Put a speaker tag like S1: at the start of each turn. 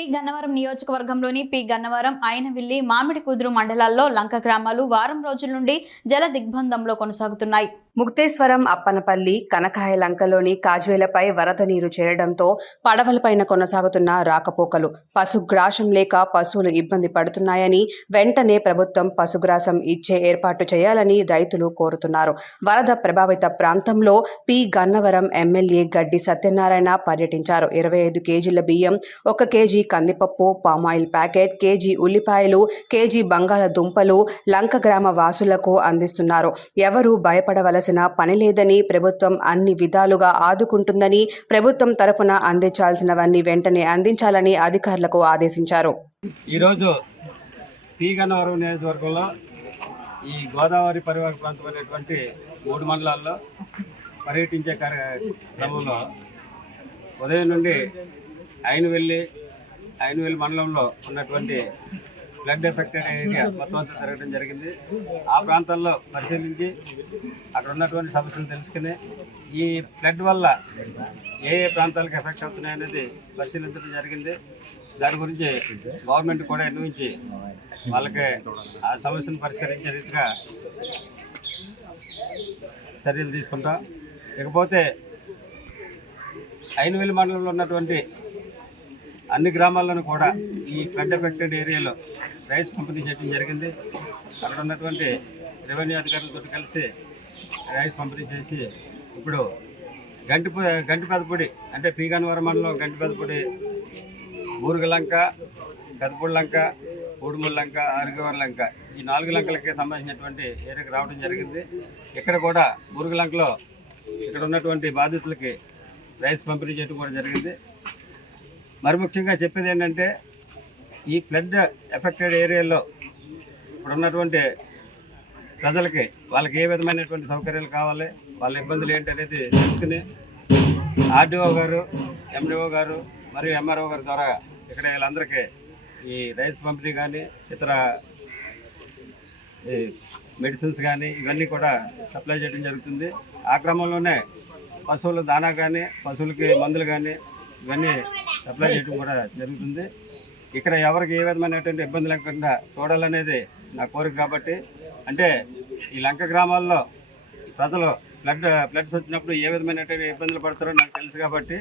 S1: P Gannavaram నియోజకవర్గంలోని P Gannavaram Ainavilli మామిడి కుదురు మండలాల్లో లంక గ్రామాలు వారం రోజుల నుండి జల దిగ్బంధంలో కొనసాగుతున్నాయి.
S2: ముక్తేశ్వరం అప్పనపల్లి కనకాయ లంకలోని కాజ్వేలపై వరద నీరు చేరడంతో పడవలపైన కొనసాగుతున్న రాకపోకలు. పశుగ్రాసం లేక పశువులు ఇబ్బంది పడుతున్నాయని వెంటనే ప్రభుత్వం పశుగ్రాసం ఇచ్చే ఏర్పాటు చేయాలని రైతులు కోరుతున్నారు. వరద ప్రభావిత ప్రాంతంలో పి. గన్నవరం ఎమ్మెల్యే గడ్డి సత్యనారాయణ పర్యటించారు. ఇరవై ఐదు కేజీల బియ్యం ఒక కేజీ కందిపప్పు పామాయిల్ ప్యాకెట్ కేజీ ఉల్లిపాయలు కేజీ బంగాళదుంపలు లంక గ్రామ వాసులకు అందిస్తున్నారు. ఎవరూ చేయవలసిన పని లేదని ప్రభుత్వం అన్ని విధాలుగా ఆదుకుంటుందని ప్రభుత్వం తరఫున అందించాల్సినవన్నీ వెంటనే అందించాలని అధికారులకు ఆదేశించారు.
S3: ఈరోజు తీగనవరం నియోజకవర్గంలో ఈ గోదావరి పరివాహక ప్రాంతం అనేటువంటి మూడు మండలాల్లో పర్యటించే క్రమంలో ఉదయం నుండి అయినవెల్లి అయినవెల్లి మండలంలో ఉన్నటువంటి ఫ్లడ్ ఎఫెక్ట్ ఏరియా మొత్తం అంతా తిరగడం జరిగింది. ఆ ప్రాంతాల్లో పరిశీలించి అక్కడ ఉన్నటువంటి సమస్యలు తెలుసుకుని ఈ ఫ్లడ్ వల్ల ఏ ఏ ప్రాంతాలకు ఎఫెక్ట్ అవుతున్నాయి అనేది పరిశీలించడం జరిగింది. దాని గురించి గవర్నమెంట్ కూడా ఎన్నించి వాళ్ళకి ఆ సమస్యను పరిష్కరించే రీతిగా చర్యలు తీసుకుంటాం. ఇకపోతే ఐనవేలి మండలంలో ఉన్నటువంటి అన్ని గ్రామాల్లోనూ కూడా ఈ ఫ్లడ్ ఎఫెక్టెడ్ ఏరియాలో రైస్ పంపిణీ చేయడం జరిగింది. అక్కడ ఉన్నటువంటి రెవెన్యూ అధికారులతో కలిసి రైస్ పంపిణీ చేసి ఇప్పుడు గంటి గంటి పెదపొడి అంటే పీగానవరం మండలం గంటి పెదపొడి లంక పెదపూడి లంక ఊడుమూడి లంక అరగవర లంక ఈ నాలుగు లంకలకి సంబంధించినటువంటి ఏరియాకి రావడం జరిగింది. ఇక్కడ కూడా బూరుగలంకలో ఇక్కడ ఉన్నటువంటి బాధితులకి రైస్ పంపిణీ చేయడం కూడా జరిగింది. మరి ముఖ్యంగా చెప్పేది ఏంటంటే ఈ ఫ్లడ్ ఎఫెక్టెడ్ ఏరియాలో ఇప్పుడు ఉన్నటువంటి ప్రజలకి వాళ్ళకి ఏ విధమైనటువంటి సౌకర్యాలు కావాలి వాళ్ళ ఇబ్బందులు ఏంటి అనేది తెలుసుకుని ఆర్డీఓ గారు ఎండిఓ గారు మరియు ఎంఆర్ఓ గారి ద్వారా ఇక్కడ వీళ్ళందరికీ ఈ రైస్ పంపిణీ కానీ ఇతర ఈ మెడిసిన్స్ కానీ ఇవన్నీ కూడా సప్లై చేయడం జరుగుతుంది. ఆ క్రమంలోనే పశువుల దానా కానీ పశువులకి మందులు కానీ ఇవన్నీ సప్లై చేయడం కూడా జరుగుతుంది. ఇక్కడ ఎవరికి ఏ విధమైనటువంటి ఇబ్బంది లేకుండా చూడాలనేది నా కోరిక కాబట్టి అంటే ఈ లంక గ్రామాల్లో ప్రజలు ఫ్లడ్ ఫ్లడ్స్ వచ్చినప్పుడు ఏ విధమైనటువంటి ఇబ్బందులు పడతారో నాకు తెలుసు కాబట్టి